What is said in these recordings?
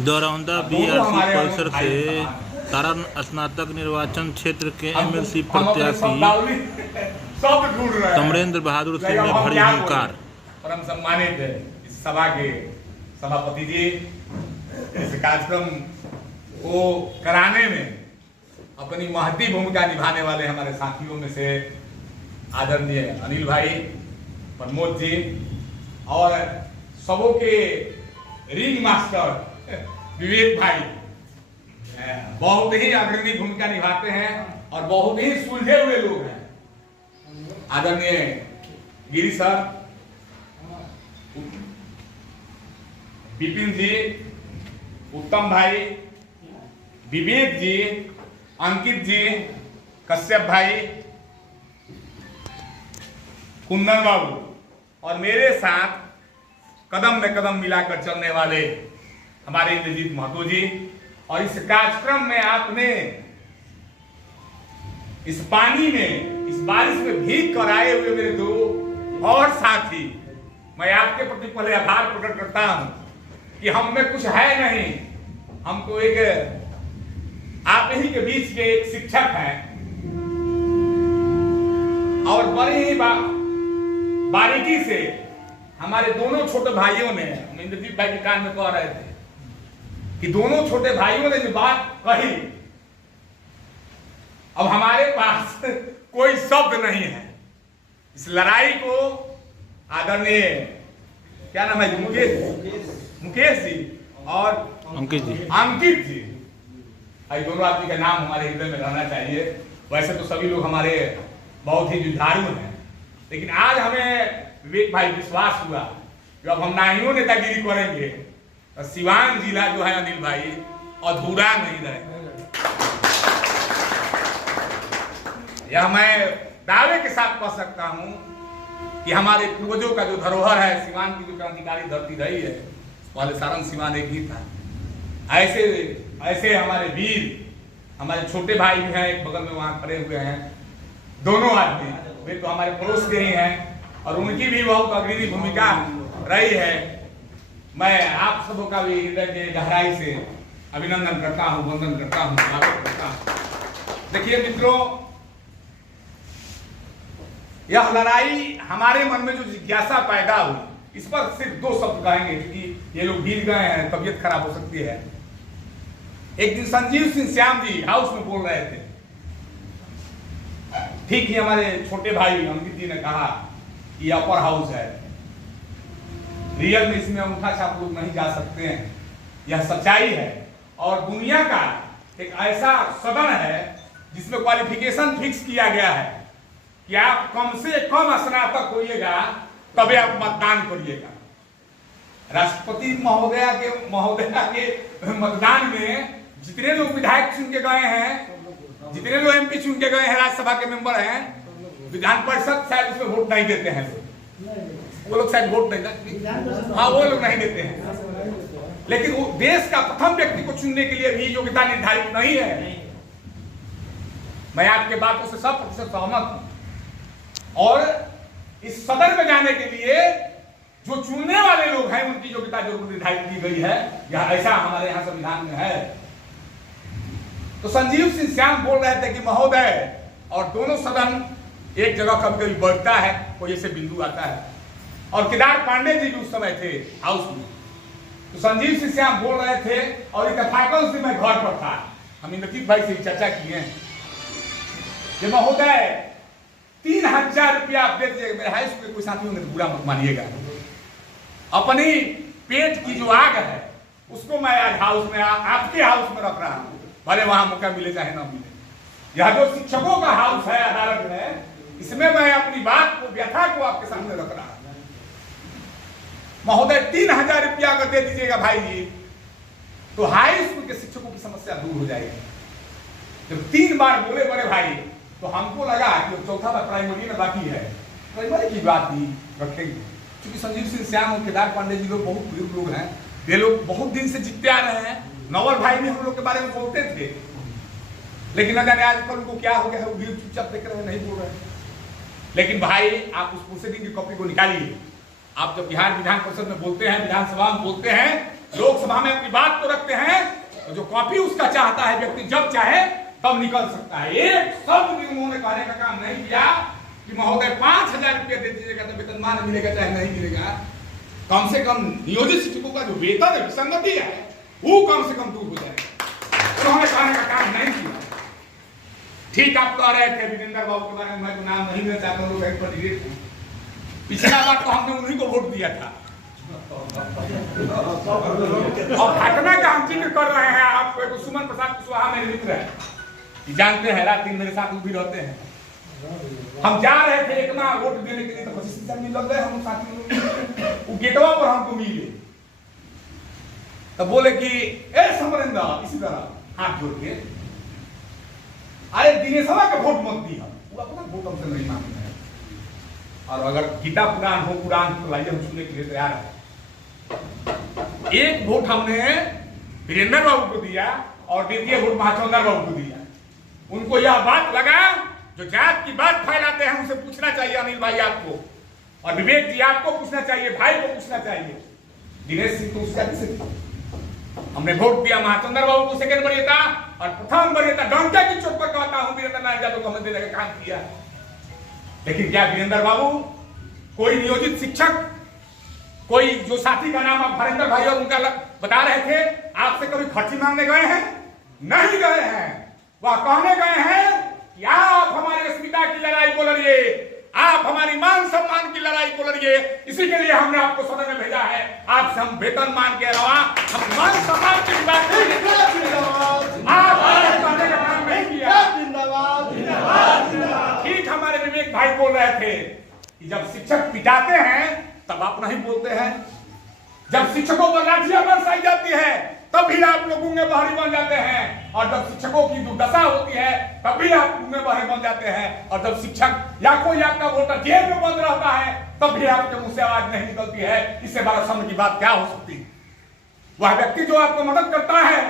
दौराउंदा BRC परिसर से सारण स्नातक निर्वाचन क्षेत्र के एमएलसी प्रत्याशी कमरेंद्र बहादुर सिंह ने भरी हुंकार। परम सम्मानित इस सभा के सभापति जी, इस कार्यक्रम को कराने में अपनी महती भूमिका निभाने वाले हमारे साथियों में से आदरणीय अनिल भाई, प्रमोद जी और सबों के रिंग मास्टर विवेक भाई बहुत ही अग्रणी भूमिका निभाते हैं और बहुत ही सुलझे हुए लोग हैं। आदरणीय गिरी सर, विपिन जी, उत्तम भाई, विवेक जी, अंकित जी, कश्यप भाई, कुंदन बाबू और मेरे साथ कदम में कदम मिलाकर चलने वाले हमारे इंद्रजीत महतो जी, और इस कार्यक्रम में आपने इस पानी में, इस बारिश में भीग कर आए हुए मेरे दो और साथी, मैं आपके प्रति पहले आभार प्रकट करता हूं कि हम में कुछ है नहीं, हमको एक आप ही के बीच के एक शिक्षक हैं और बड़ी ही बारीकी से हमारे दोनों छोटे भाइयों ने, इंद्रजीत भाई के कान में कह रहे थे कि दोनों छोटे भाइयों ने जो बात कही, अब हमारे पास कोई शब्द नहीं है। इस लड़ाई को आदरणीय क्या नाम है, मुकेश जी और अंकित जी, दोनों आदमी का नाम हमारे हृदय में रहना चाहिए। वैसे तो सभी लोग हमारे बहुत ही जुझारू हैं, लेकिन आज हमें विवेक भाई विश्वास हुआ कि अब हम नाहियों नेतागिरी करेंगे तो सिवान जिला जो है अनिल भाई अधूरा नहीं रहेगा। यह मैं दावे के साथ कह सकता हूं कि हमारे पूर्वजों का जो धरोहर है, सिवान की जो क्रांतिकारी धरती रही है, पहले सारण सिवान एक ही था। ऐसे ऐसे हमारे वीर, हमारे छोटे भाई भी हैं, एक बगल में वहां खड़े हुए हैं, दोनों आदमी वे तो हमारे पड़ोस के ही हैं और उनकी भी बहुत अग्रणी भूमिका रही है। मैं आप सबों का भी हृदय के गहराई से अभिनंदन करता हूं, वंदन करता हूं, स्वागत करता हूं। देखिए मित्रों, यह लड़ाई हमारे मन में जो जिज्ञासा पैदा हुई, इस पर सिर्फ दो शब्द कहेंगे क्योंकि ये लोग भीग गए हैं, तबीयत खराब हो सकती है। एक दिन संजीव सिंह श्याम जी हाउस में बोल रहे थे, ठीक ही हमारे छोटे भाई अंकित जी ने कहा कि अपर हाउस है, रियल में इसमें अंगूठा छाप लोग नहीं जा सकते हैं, यह सच्चाई है। और दुनिया का एक ऐसा सदन है जिसमें क्वालिफिकेशन फिक्स किया गया है कि आप कम से कम स्नातक होइएगा तबे आप मतदान करिएगा। राष्ट्रपति महोदया के मतदान में जितने लोग विधायक चुन के गए हैं, जितने लोग एमपी चुन के गए हैं, राज्यसभा के मेंबर हैं, विधान परिषद शायद उसमें वोट नहीं देते हैं, वो लोग शायद वोट नहीं देते, हाँ वो लोग नहीं देते हैं। लेकिन वो देश का प्रथम व्यक्ति को चुनने के लिए भी योग्यता निर्धारित नहीं है। मैं आपके बातों से 100% सहमत हूं और इस सदन में जाने के लिए जो चुनने वाले लोग हैं उनकी योग्यता जरूर निर्धारित की गई है, यह ऐसा हमारे यहाँ संविधान में है। तो संजीव सिंह श्याम बोल रहे थे कि महोदय, और दोनों सदन एक जगह कभी कभी बैठता है, कोई ऐसे बिंदु आता है, और केदार पांडे जी भी उस समय थे हाउस में। तो संजीव सिंह श्याम बोल रहे थे और इत्तेफाकन से मैं घर पर था, हम इंद्रजीत भाई से चर्चा किए हैं कि महोदय 3000 रुपया आप दे दीजिएगा। मेरे हाई स्कूल के कोई साथी होंगे तो बुरा मत मानिएगा, अपनी पेट की जो आग है उसको मैं आज हाउस में, आपके हाउस में रख रहा हूं, भले वहां मौका मिले चाहे ना मिले। यह जो शिक्षकों का हाउस है, अदालत है, इसमें मैं अपनी बात को, व्यथा को आपके सामने रख रहा हूं। महोदय 3000 रुपया अगर दे दीजिएगा भाई जी, तो हाई स्कूल के शिक्षकों की समस्या दूर हो जाएगी। जब 3 बार बोले बड़े भाई, तो हमको लगा कि चौथा बार प्राइमरी में बाकी है, प्राइमरी की बात भी रखेंगे। क्योंकि संजीव सिंह श्याम और केदार पांडे जी लोग बहुत बुजुर्ग लोग हैं, वे लोग बहुत दिन से जीतते आ रहे हैं। नवल भाई भी हम लोग के बारे में बोलते थे, लेकिन न जाने आजकल उनको क्या हो गया है, वो भी चुपचाप देख रहे हैं, नहीं बोल रहे। लेकिन भाई आप उस प्रोसीडिंग की कॉपी को निकालिए। आप जब बिहार विधान परिषद में बोलते हैं, विधानसभा में बोलते हैं, लोकसभा में अपनी बात को रखते हैं तो जो कॉपी उसका चाहता है व्यक्ति जब चाहे तब निकल सकता है। एक शब्द भी उन्होंने कहने का काम नहीं किया कि महोदय 5,000 रुपया दे दीजिएगा तो वेतनमान मिलेगा चाहे नहीं मिलेगा। कम से कम नियोजित शिक्षकों का जो वेतन है, विसंगति है, वो कम से कम दूर हो जाए। उन्होंने कहने का काम नहीं किया। ठीक आप कह रहे थे वीरेंद्र बाबू के बारे में, मैं तो नाम नहीं लेना चाहता हूँ, लोग पर डिलीट हूँ। पिछला बार तो हमने उन्हीं को वोट दिया था और घटना का हम जिक्र कर रहे हैं। आपको सुमन प्रसाद कुशवाहा मेरे मित्र है, जानते हैं, रात दिन मेरे साथ भी रहते हैं। हम जा रहे थे एक ना वोट देने के लिए, तो 25 मिल लग गए हम साथी लोग। वो गेटवा पर हमको मिले तो बोले कि ए समरेंद्र, इसी तरह हाथ जोड़ के, अरे दिनेशवा के वोट मत दी, हम अपना वोट हमसे नहीं मांगते हैं, और अगर गीता पुराण हो पुराण तो लाइए हम सुनने के लिए तैयार है। एक वोट हमने वीरेंद्र बाबू को दिया और द्वितीय वोट महाचौंदर बाबू को दिया। उनको यह बात लगा, जो जात की बात फैलाते हैं उनसे पूछना चाहिए अनिल भाई आपको, और विवेक जी आपको पूछना चाहिए, भाई को पूछना चाहिए। दिनेश सिंह तो उसका किसे हमने वोट दिया महाचंद्र बाबू को सेकंड वरीयता, और प्रथम वरीयता डंके की चोट पर कहता हूं वीरेंद्र नारायण यादव को हमने देने का काम किया। लेकिन क्या वीरेंद्र बाबू कोई नियोजित शिक्षक, कोई जो साथी का नाम आप हरेंद्र भाई और उनका बता रहे थे, आपसे कभी खर्ची मांगने गए हैं? नहीं गए हैं। वह कहने गए हैं कि आप हमारी अस्मिता की लड़ाई को लड़िए, आप हमारी मान सम्मान की लड़ाई को लड़िए, इसी के लिए हमने आपको सदन में भेजा है। आपसे हम वेतन मान के अलावा हम मान सम्मान की बात नहीं किया। ठीक हमारे विवेक भाई बोल रहे थे कि जब शिक्षक पिटाते हैं तब आप नहीं बोलते हैं, जब शिक्षकों पर लाठियां बरसाई जाती है तब भी आप लोग गूंगे बहरी बन जाते हैं, और जब शिक्षकों की दुर्दशा होती है तब भी आप गूंगे बहरे बन जाते हैं, और जब शिक्षक या कोई आपका वोटर जेल में बंद रहता है तब भी आपके मुंह से आवाज नहीं निकलती है। इससे बड़ा समय की बात क्या हो सकती है? वह व्यक्ति जो आपको मदद करता है,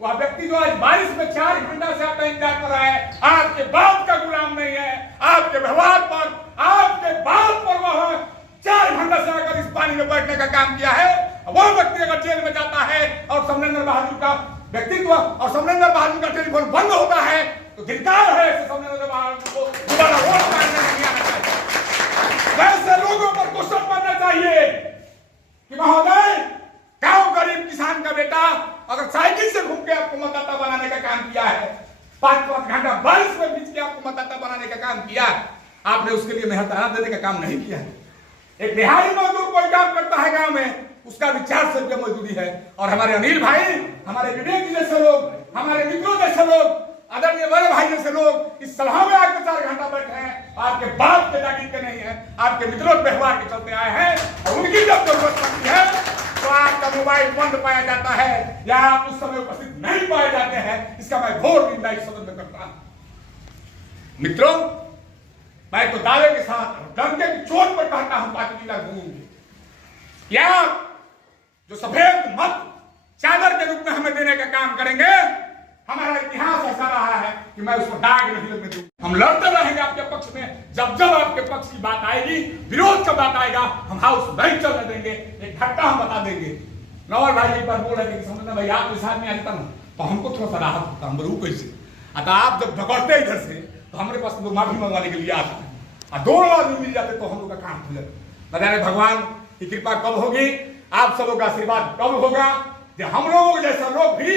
वह व्यक्ति जो आज बारिश में 4 घंटा से आपका इंतजार कर रहा है, आपके बाप का गुलाम नहीं है, आपके व्यवहार पर, आपके बाप पर वह 4 घंटा से आकर इस पानी में बैठने का काम किया है। वो व्यक्ति अगर जेल में जाता है और समरेंद्र बहादुर का व्यक्तित्व और समरेंद्र बहादुर का टेलीफोन बंद होता है तो धिक्कार है समरेंद्र बहादुर को दोबारा वोट मांगने नहीं आना चाहिए। वैसे लोगों पर क्वेश्चन करना चाहिए कि महोदय, गांव गरीब किसान का बेटा अगर साइकिल से घूम के आपको मतदाता बनाने का काम किया है, 5-5 घंटा बारिश में बीच के आपको मतदाता बनाने का काम किया, आपने उसके लिए मेहनताना देने का काम नहीं किया है। एक दिहाड़ी मजदूर कोई काम करता है गांव में, उसका भी 400 रुपया मजदूरी है, और हमारे अनिल भाई, हमारे विवेक जैसे लोग, हमारे मित्रों जैसे लोग, आदरणीय बड़े भाई जैसे लोग इस सभा में आकर 4 घंटा बैठे हैं, आपके बाप के जागीर के नहीं है, आपके मित्रों के व्यवहार के चलते आए हैं, और उनकी जब जरूरत पड़ती है तो आपका मोबाइल बंद पाया जाता है या आप उस समय उपस्थित नहीं पाए जाते हैं। इसका मैं घोर निंदा इस सदन में करता हूं। मित्रों, मैं तो दावे के साथ डंके की चोट पर कहता हूं, पार्टी जिला घूमूंगी या जो सफेद मत चादर के रूप में हमें देने का काम करेंगे, हमारा इतिहास ऐसा रहा है कि मैं उसको दाग नहीं लगने दूंगा। हम लड़ते रहेंगे आपके पक्ष में, जब जब आपके पक्ष की बात आएगी, विरोध का बात आएगा, हम हाउस नहीं चलने देंगे। एक घटना हम बता देंगे। नवल भाई एक बार बोल रहे थे कि समझना भाई आप इस आदमी आता ना तो हमको थोड़ा सा राहत होता, हम रू कैसे अतः आप जब झगड़ते इधर से तो हमारे पास वो माफी मंगवाने के लिए आते हैं, और 2 आदमी मिल जाते तो हम लोग का काम हो जाता। न जाने भगवान की कृपा कब होगी, आप सबों का आशीर्वाद कब होगा जब हम लोगों जैसा लोग भी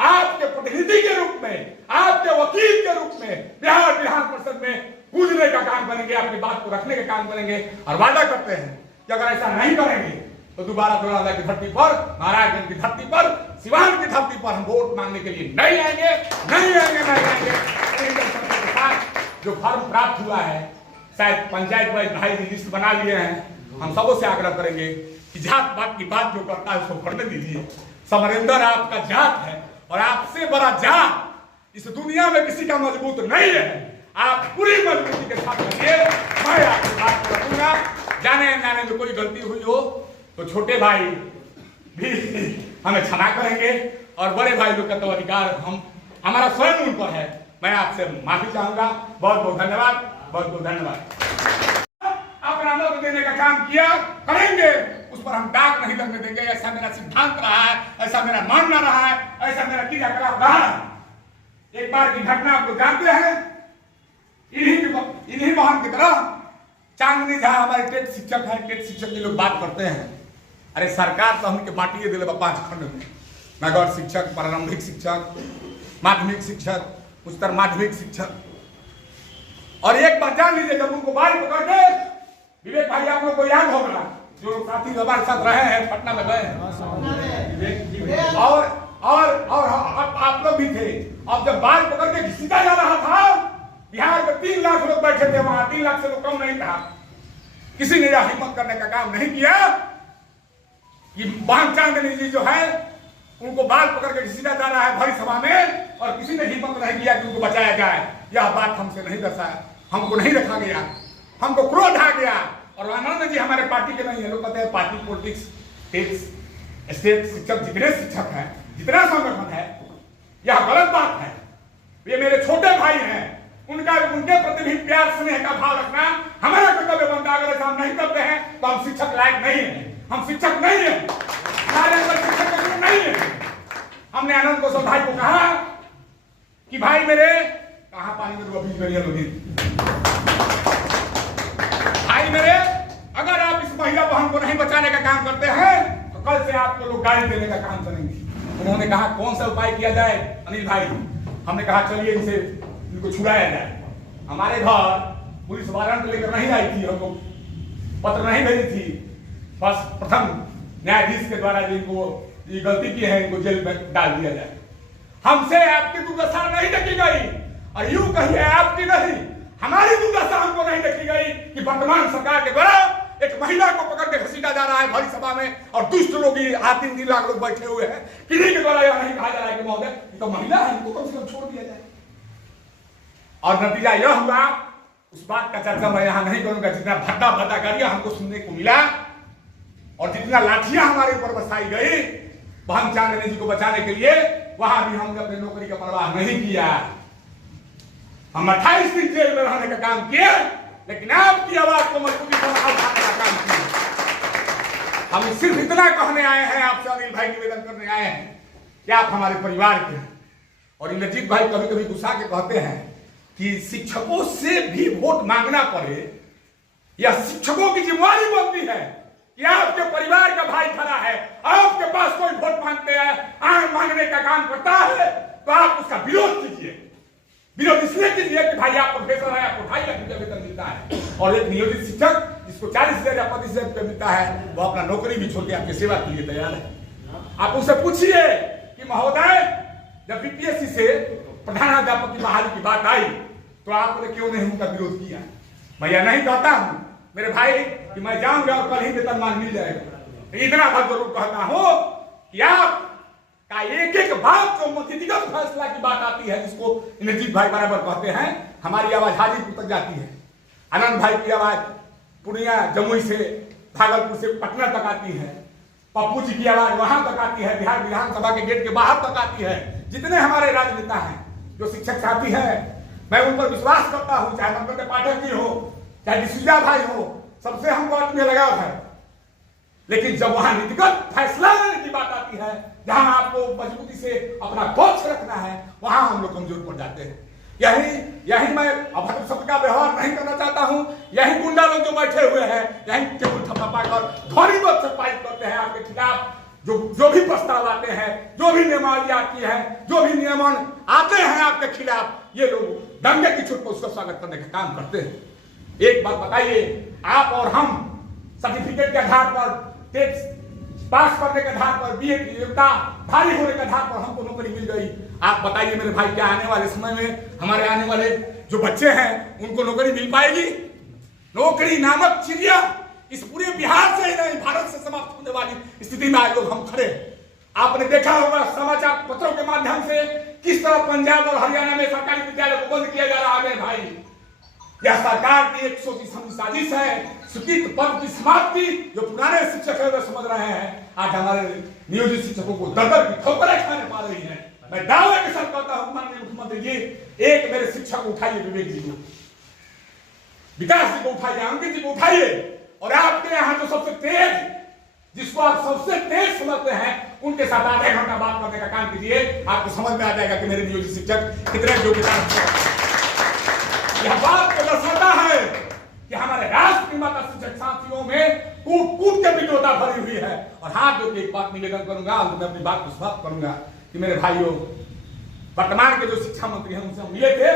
आपके प्रतिनिधि के रूप में, आपके वकील के रूप में बिहार विधान परिषद में पूजने का काम करेंगे, आपकी बात को रखने का काम करेंगे, और वादा करते हैं कि अगर ऐसा नहीं करेंगे तो दोबारा दोराला की धरती पर, महाराजगंज की धरती पर, सिवान की धरती पर हम वोट मांगने के लिए नहीं आएंगे, नहीं आएंगे, नहीं आएंगे। जो फॉर्म प्राप्त हुआ है, शायद पंचायत वाइज भाई लिस्ट बना लिए हैं, हम सबों से आग्रह करेंगे कि जात पात की बात जो करता है उसको करने दीजिए। समरेंद्र आपका जात है, और आपसे बड़ा जात इस दुनिया में किसी का मजबूत नहीं है। आप पूरी मजबूती के साथ रहिए, मैं आपकी बात को रखूंगा। जाने अनजाने में कोई गलती हुई हो तो छोटे भाई भी हमें क्षमा करेंगे, और बड़े भाई लोग का तो अधिकार हमारा स्वयं उन पर है। मैं आपसे माफी चाहूंगा। बहुत बहुत धन्यवाद, बहुत बहुत धन्यवाद। अपना मत देने का काम किया करेंगे। उस पर हम दाग नहीं लगने देंगे। ऐसा मेरा सिद्धांत रहा है, ऐसा मेरा मानना रहा है, ऐसा मेरा क्रियाकलाप रहा है। एक बार की घटना आप लोग जानते हैं, इन्हीं वाहन की तरह चांदनी झा हमारे टेट शिक्षक हैं। टेट शिक्षक के लोग बात करते हैं, अरे सरकार तो हमके बांटिए दिले 5 खंड में, नगर शिक्षक, प्रारंभिक शिक्षक, माध्यमिक शिक्षक, उच्चतर माध्यमिक शिक्षक। और एक बात जान लीजिए, जब उनको बाल पकड़ के, विवेक भाई आप लोग को याद होगा, जो लोग साथी हमारे साथ रहे हैं, पटना में गए हैं, और आप लोग भी थे। अब जब बाल पकड़ के घसीटा जा रहा था, बिहार में 3 लाख लोग बैठे थे वहां, 3 लाख से लोग कम नहीं था। किसी ने यह हिम्मत करने का काम नहीं किया कि बहन चांदनी जी जो है उनको बाल पकड़ के घसीटा जा रहा है भरी सभा में, और किसी ने हिम्मत नहीं किया कि उनको बचाया जाए। यह बात हमसे नहीं दर्शाया, हमको नहीं रखा गया, हमको क्रोध आ गया। और आनंद जी हमारे पार्टी के नहीं है। लोग कहते हैं पार्टी पॉलिटिक्स, स्टेट शिक्षक जितने शिक्षक हैं, जितना संगठन है, यह गलत बात है। ये मेरे छोटे भाई हैं, उनके प्रति भी प्यार स्नेह का भाव रखना हमारा कर्तव्य बनता है। अगर हम नहीं करते हैं तो हम शिक्षक लायक नहीं है, हम शिक्षक नहीं है, हमारे अंदर शिक्षक का गुण नहीं है। हमने आनंद को भाई को कहा कि भाई मेरे, कहा पानी में तो भाई मेरे, अगर आप इस महिला बहन को नहीं बचाने का काम करते हैं तो कल से आपको लोग गाली देने का काम करेंगे। उन्होंने कहा कौन सा उपाय किया जाए अनिल भाई? हमने कहा चलिए इनको छुड़ाया जाए। हमारे घर पुलिस वारंट लेकर नहीं आई थी, हमको पत्र नहीं भेजी थी, बस प्रथम न्यायाधीश के द्वारा जिनको ये गलती की है इनको जेल में डाल दिया जाए। हमसे आपकी दुर्दशा नहीं देखी गई, और यूं कहिए आपकी नहीं, हमारी दुर्दशा हमको नहीं देखी गई कि वर्तमान सरकार के द्वारा एक महिला को पकड़ के घसीटा जा रहा है भरी सभा में, और दुष्ट लोग 3 लाख लोग बैठे हुए हैं। किन्हीं के द्वारा यह नहीं कहा जा रहा है कि महोदय ये तो महिला है, इनको कम से कम छोड़ दिया जाए। और नतीजा यह हुआ, उस बात का चर्चा मैं यहां नहीं करूंगा, जितना भद्दा गालियां हमको सुनने को मिला और जितना लाठियां हमारे ऊपर बरसाई गई बहन चांदनी जी को बचाने के लिए, वहां भी हमने अपनी नौकरी का परवाह नहीं किया। हम 28 दिन जेल में रहने का काम किए, लेकिन आपकी आवाज को मजबूती से उठाने का काम किया। हम सिर्फ इतना कहने आए हैं आपसे, अनिल भाई निवेदन करने आए हैं कि आप हमारे परिवार के हैं। और इंद्रजीत भाई कभी कभी गुस्सा के कहते हैं कि शिक्षकों से भी वोट मांगना पड़े, यह शिक्षकों की जिम्मेदारी बनती है कि आपके परिवार का भाई खड़ा है, आपके पास कोई वोट मांगने का काम करता है तो आप उसका विरोध कीजिए। विरोध इसलिए कीजिए कि भाई आप प्रोफेसर है, आपको 2.5 लाख रुपया वेतन मिलता है, और एक नियोजित शिक्षक जिसको 40,000 या 25,000 रुपया मिलता है, वो अपना नौकरी भी छोड़ के आपकी सेवा के लिए तैयार है। आप उनसे पूछिए कि महोदय, जब बीपीएससी से प्रधानाध्यापक की बहाली की बात आई तो आपने क्यों नहीं उनका विरोध किया? मैं यह नहीं कहता हूं मेरे भाई कि मैं जाऊंगा और कल ही वेतनमान मिल जाएगा। इतना बात जरूर कहता हूं कि आप का एक बात जो व्यक्तिगत फैसला की बात आती है, जिसको इंद्रजीत भाई बराबर कहते हैं, हमारी आवाज हाजीपुर तक जाती है, आनंद भाई की आवाज पूर्णिया जमुई से भागलपुर से पटना तक आती है, पप्पू जी की आवाज वहां तक आती है, बिहार विधानसभा के गेट के बाहर तक आती है। जितने हमारे राजनेता हैं, जो शिक्षक साथी हैं, मैं उन पर विश्वास करता हूं, चाहे मंगल पाठक जी हो, चाहे डिसूजा भाई हो, सबसे हमको आत्मीय लगाव है। लेकिन जब वहां नीतिगत फैसला लेने की बात आती है, जहां आपको मजबूती से अपना पक्ष रखना है, वहां हम लोग कमजोर पड़ जाते हैं। यही मैं अभद्र शब्द का व्यवहार नहीं करना चाहता हूं। यही गुंडा लोग जो बैठे हुए हैं, यही टेबल थपथपा कर ध्वनिवत से फाइट करते हैं आपके खिलाफ। जो भी प्रस्ताव आते हैं, जो भी नियमावली आती है, जो भी नियमन आते हैं आपके खिलाफ, ये लोग दंगे की छूट पर उसका स्वागत करने का काम करते हैं। एक बात बताइए, आप और हम सर्टिफिकेट के आधार पर, टेस्ट पास करने के आधार पर, बीए की योग्यता भारी होने के आधार पर हमको नौकरी मिल गई। आप बताइए मेरे भाई, क्या आने वाले समय में हमारे आने वाले जो बच्चे हैं उनको नौकरी मिल पाएगी? नौकरी नामक चिड़िया इस पूरे बिहार से ही नहीं, भारत से समाप्त होने वाली स्थिति में आज लोग हम खड़े। आपने देखा होगा समाचार पत्रों के माध्यम से किस तरह पंजाब और हरियाणा में सरकारी विद्यालय को बंद किया जा रहा है। मेरे भाई, यह सरकार की एक सोची समझी साजिश है। स्वीकृत पद की समाप्ति जो पुराने शिक्षक है वे समझ रहे हैं, आज हमारे नियोजित शिक्षकों को दर की ठोकरें खाने पा रही है। मैं दावे के साथ कहता हूं, माननीय मुख्यमंत्री जी, एक मेरे शिक्षक को उठाइए, विवेक जी को, विकास जी को उठाइए, अंकित जी को उठाइए, और आपके यहाँ जो सबसे तेज जिसको आप सबसे तेज समझते हैं, उनके साथ आधे घंटा बात करने का काम कीजिए, आपको समझ में आ जाएगा कि मेरे नियोजित शिक्षक कितने योग्यता रखते हैं। यह बात तो दर्शाता है कि हमारे राष्ट्र निर्माता शिक्षक साथियों में कूट कूट के विद्वता भरी हुई है। और हाथ जोड़ के एक बात निवेदन करूंगा और मैं अपनी बात को समाप्त करूंगा कि मेरे भाइयों, वर्तमान के जो शिक्षा मंत्री हैं उनसे हम मिले थे,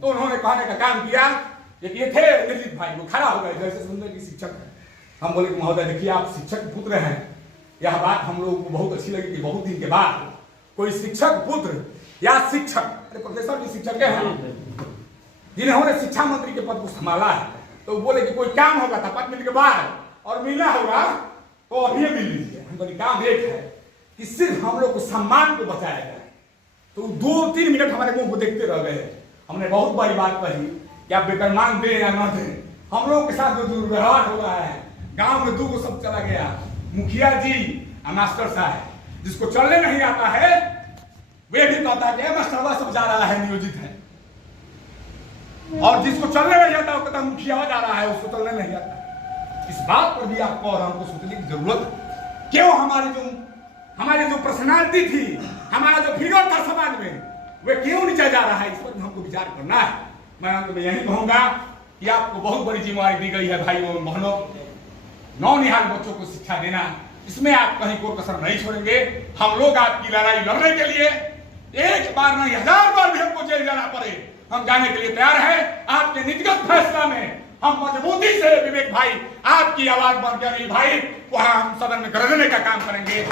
तो उन्होंने कहने का काम किया, ये थे निर्जित भाई, वो खड़ा हो गए जैसे सुंदर की शिक्षक है। हम बोले कि महोदय देखिए आप शिक्षक पुत्र हैं। यह बात हम लोगों को बहुत अच्छी लगी कि बहुत दिन के बाद कोई शिक्षक पुत्र या शिक्षक, अरे प्रोफेसर भी शिक्षक हैं जिन्होंने शिक्षा मंत्री के पद को संभाला है, तो बोले कि कोई काम होगा था 5 मिनट के बाद और मिलना होगा तो अभी मिल लीजिए। हम बोले काम एक है कि सिर्फ हम लोग को सम्मान को बचाया जाए। तो 2-3 मिनट हमारे मुंह को देखते रह गए। हमने बहुत बड़ी बात कही कि आप वेतनमान दें या न दें, हम लोग के साथ जो दुर्व्यवहार हो रहा है, गांव में 2 सब चला गया, मुखिया जी और मास्टर साहब, जिसको चलने नहीं आता है वे भी कहता है कि मास्टरवा सब जा रहा है, नियोजित है, और जिसको चलने नहीं आता वो कहता मुखिया जा रहा है, उसको चलने नहीं आता। इस बात पर भी आपको और हमको सोचने की जरूरत है। क्यों हमारी जो पर्सनालिटी थी, हमारा जो फिगर था समाज में, वे क्यों नीचे जा रहा है, इस पर हमको विचार करना है। मैं अंत में यही कहूंगा कि आपको बहुत बड़ी जिम्मेवारी दी गई है भाइयों और बहनों, नौनिहाल बच्चों को शिक्षा देना, इसमें आप कहीं कोई कसर नहीं छोड़ेंगे। हम लोग आपकी लड़ाई लड़ने के लिए एक बार नहीं 1000 बार भी हमको जेल जाना पड़े, हम जाने के लिए तैयार है। आपके नीतिगत फैसला में हम मजबूती से विवेक भाई आपकी आवाज बन गई भाई, वहां हम सदन में गरजने का काम करेंगे।